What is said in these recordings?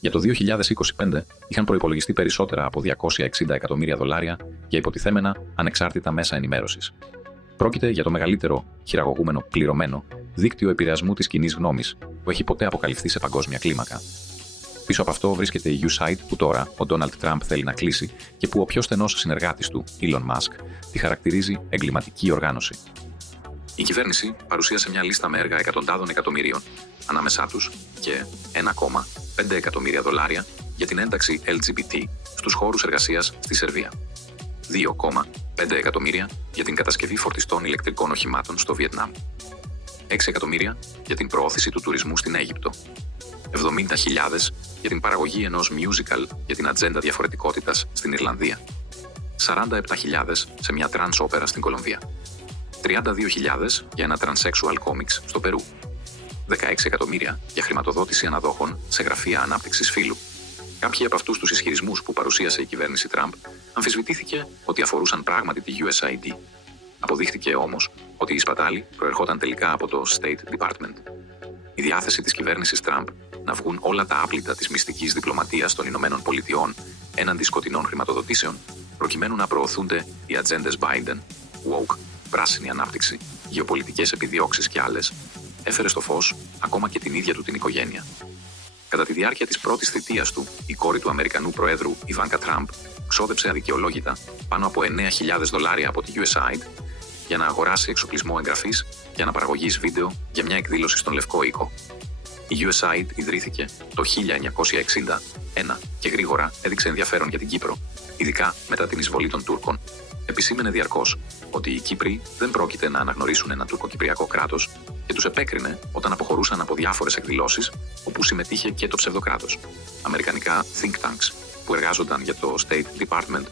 Για το 2025 είχαν προϋπολογιστεί περισσότερα από $260 εκατομμύρια για υποτιθέμενα ανεξάρτητα μέσα ενημέρωσης. Πρόκειται για το μεγαλύτερο χειραγωγούμενο πληρωμένο δίκτυο επηρεασμού της κοινής γνώμης που έχει ποτέ αποκαλυφθεί σε παγκόσμια κλίμακα. Πίσω από αυτό βρίσκεται η U-Site που τώρα ο Ντόναλντ Τραμπ θέλει να κλείσει και που ο πιο στενός συνεργάτης του, Elon Musk, τη χαρακτηρίζει εγκληματική οργάνωση. Η κυβέρνηση παρουσίασε μια λίστα με έργα εκατοντάδων εκατομμυρίων, ανάμεσά τους και $1,5 εκατομμύρια για την ένταξη LGBT στους χώρους εργασίας στη Σερβία, $2,5 εκατομμύρια για την κατασκευή φορτιστών ηλεκτρικών οχημάτων στο Βιετνάμ, $6 εκατομμύρια για την προώθηση του τουρισμού στην Αίγυπτο, 70.000 για την παραγωγή ενός musical για την ατζέντα διαφορετικότητας στην Ιρλανδία, 47.000 σε μια τρανς όπερα στην Κολομβία, 32.000 για ένα transsexual comics στο Περού, 16 εκατομμύρια για χρηματοδότηση αναδόχων σε γραφεία ανάπτυξης φύλου. Κάποιοι από αυτούς τους ισχυρισμούς που παρουσίασε η κυβέρνηση Τραμπ αμφισβητήθηκε ότι αφορούσαν πράγματι τη USAID. Αποδείχτηκε όμως ότι η σπατάλη προερχόταν τελικά από το State Department. Η διάθεση της κυβέρνησης Τραμπ να βγουν όλα τα άπλυτα της μυστικής διπλωματίας των Ηνωμένων Πολιτειών έναντι σκοτεινών χρηματοδοτήσεων, προκειμένου να προωθούνται οι ατζέντες Biden, woke, πράσινη ανάπτυξη, γεωπολιτικές επιδιώξεις και άλλες, έφερε στο φως ακόμα και την ίδια του την οικογένεια. Κατά τη διάρκεια της πρώτης θητείας του, η κόρη του Αμερικανού Προέδρου Ιβάνκα Τραμπ ξόδεψε αδικαιολόγητα πάνω από $9.000 από τη USAID για να αγοράσει εξοπλισμό εγγραφής και αναπαραγωγής βίντεο για μια εκδήλωση στον Λευκό Οίκο. Η USAID ιδρύθηκε το 1961 και γρήγορα έδειξε ενδιαφέρον για την Κύπρο, ειδικά μετά την εισβολή των Τούρκων. Επισήμενε διαρκώς ότι οι Κύπροι δεν πρόκειται να αναγνωρίσουν ένα τουρκοκυπριακό κράτος και τους επέκρινε όταν αποχωρούσαν από διάφορες εκδηλώσεις όπου συμμετείχε και το ψευδοκράτος. Αμερικανικά think tanks που εργάζονταν για το State Department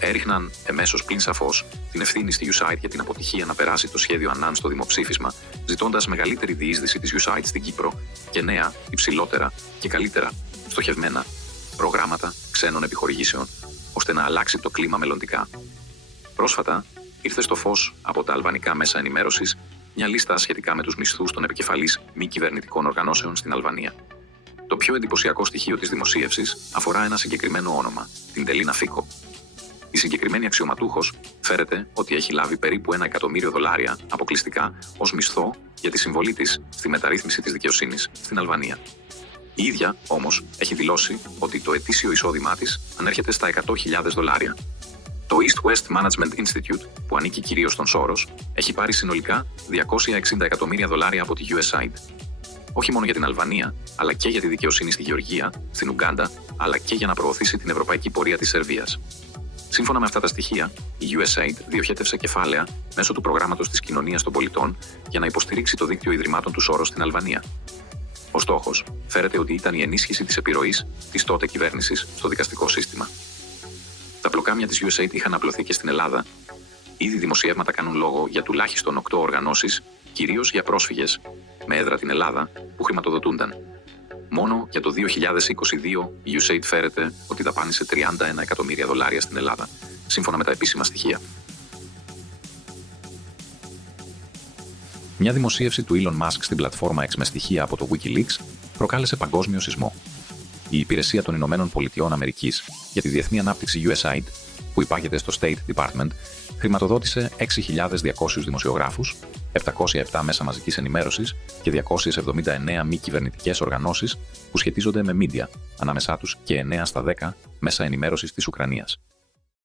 έριχναν εμέσως πλην σαφώς την ευθύνη στη USAID για την αποτυχία να περάσει το σχέδιο Ανάν στο δημοψήφισμα, ζητώντας μεγαλύτερη διείσδυση της USAID στην Κύπρο και νέα, υψηλότερα και καλύτερα στοχευμένα προγράμματα ξένων επιχορηγήσεων, ώστε να αλλάξει το κλίμα μελλοντικά. Πρόσφατα ήρθε στο φως από τα αλβανικά μέσα ενημέρωσης μια λίστα σχετικά με τους μισθούς των επικεφαλής μη κυβερνητικών οργανώσεων στην Αλβανία. Το πιο εντυπωσιακό στοιχείο της δημοσίευσης αφορά ένα συγκεκριμένο όνομα, την Τελίνα Φίκο. Η συγκεκριμένη αξιωματούχος φέρεται ότι έχει λάβει περίπου $1 εκατομμύριο αποκλειστικά ως μισθό για τη συμβολή της στη μεταρρύθμιση της δικαιοσύνης στην Αλβανία. Η ίδια, όμως, έχει δηλώσει ότι το ετήσιο εισόδημά της ανέρχεται στα $100.000. Το East West Management Institute, που ανήκει κυρίως στον Σόρος, έχει πάρει συνολικά $260 εκατομμύρια από τη USAID. Όχι μόνο για την Αλβανία, αλλά και για τη δικαιοσύνη στη Γεωργία, στην Ουγκάντα, αλλά και για να προωθήσει την ευρωπαϊκή πορεία της Σερβίας. Σύμφωνα με αυτά τα στοιχεία, η USAID διοχέτευσε κεφάλαια μέσω του προγράμματος της κοινωνίας των πολιτών για να υποστηρίξει το δίκτυο ιδρυμάτων του Σόρος στην Αλβανία. Ο στόχος φέρεται ότι ήταν η ενίσχυση της επιρροής της τότε κυβέρνησης στο δικαστικό σύστημα. Τα πλοκάμια της USAID είχαν απλωθεί και στην Ελλάδα. Ήδη δημοσιεύματα κάνουν λόγο για τουλάχιστον 8 οργανώσεις, κυρίως για πρόσφυγες, με έδρα την Ελλάδα, που χρηματοδοτούνταν. Μόνο για το 2022 η USAID φέρεται ότι δαπάνησε $31 εκατομμύρια στην Ελλάδα, σύμφωνα με τα επίσημα στοιχεία. Μια δημοσίευση του Elon Musk στην πλατφόρμα X με στοιχεία από το WikiLeaks προκάλεσε παγκόσμιο σεισμό. Η Υπηρεσία των Ηνωμένων Πολιτειών Αμερικής για τη Διεθνή Ανάπτυξη USAID, που υπάγεται στο State Department, χρηματοδότησε 6.200 δημοσιογράφους, 707 μέσα μαζικής ενημέρωσης και 279 μη κυβερνητικές οργανώσεις που σχετίζονται με media, ανάμεσά τους και 9 στα 10 μέσα ενημέρωσης της Ουκρανίας.